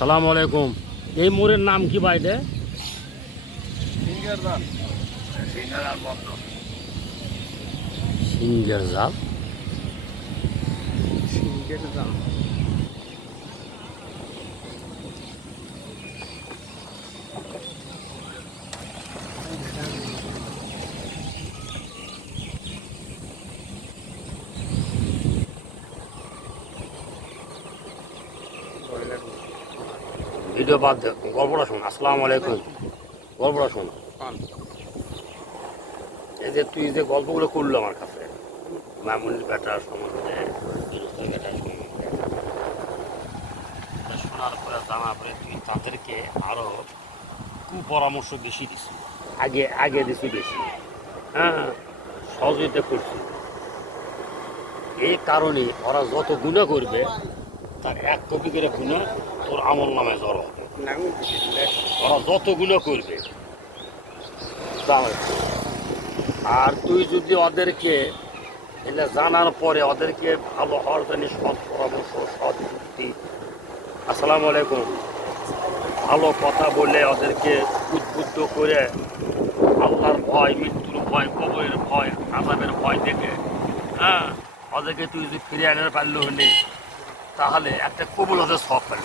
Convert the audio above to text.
আসসালামু আলাইকুম। এই মোড়ের নাম কি ভাই রে? সিঙ্গের জাল। ভিডিও বাদ দে, গল্পটা শোন। আসসালামু আলাইকুম। গল্পটা শোন। এই যে তুই যে গল্পগুলো করলো আমার কাছে, মামুনির বেটার সম্বন্ধে, ফিরোজের বেটার সম্বন্ধে, এটা শোনার পরে জানার পরে তুই তাদেরকে আরো কুপরামর্শ বেশি দিছি, আগে আগে দিছি বেশি। হ্যাঁ, সহযোগিতা করছি। এই কারণে ওরা যত গুণা করবে তার এক কপি করে গুণা তোর আমল নামে জড়ো হবে। ওরা যত গুণা করবে আর তুই যদি ওদেরকে এটা জানার পরে ওদেরকে ভালো হওয়ার জন্য সৎ পরামর্শ, সৎ যুক্তি, আসসালামু আলাইকুম, ভালো কথা বলে ওদেরকে উদ্বুদ্ধ করে আল্লাহর ভয়, মৃত্যুর ভয়, কবরের ভয়, আযাবের ভয় দেখে, হ্যাঁ, ওদেরকে তুই যদি ফিরে আনার পারল হলে তাহলে একটা কবুল হতে সব পেল।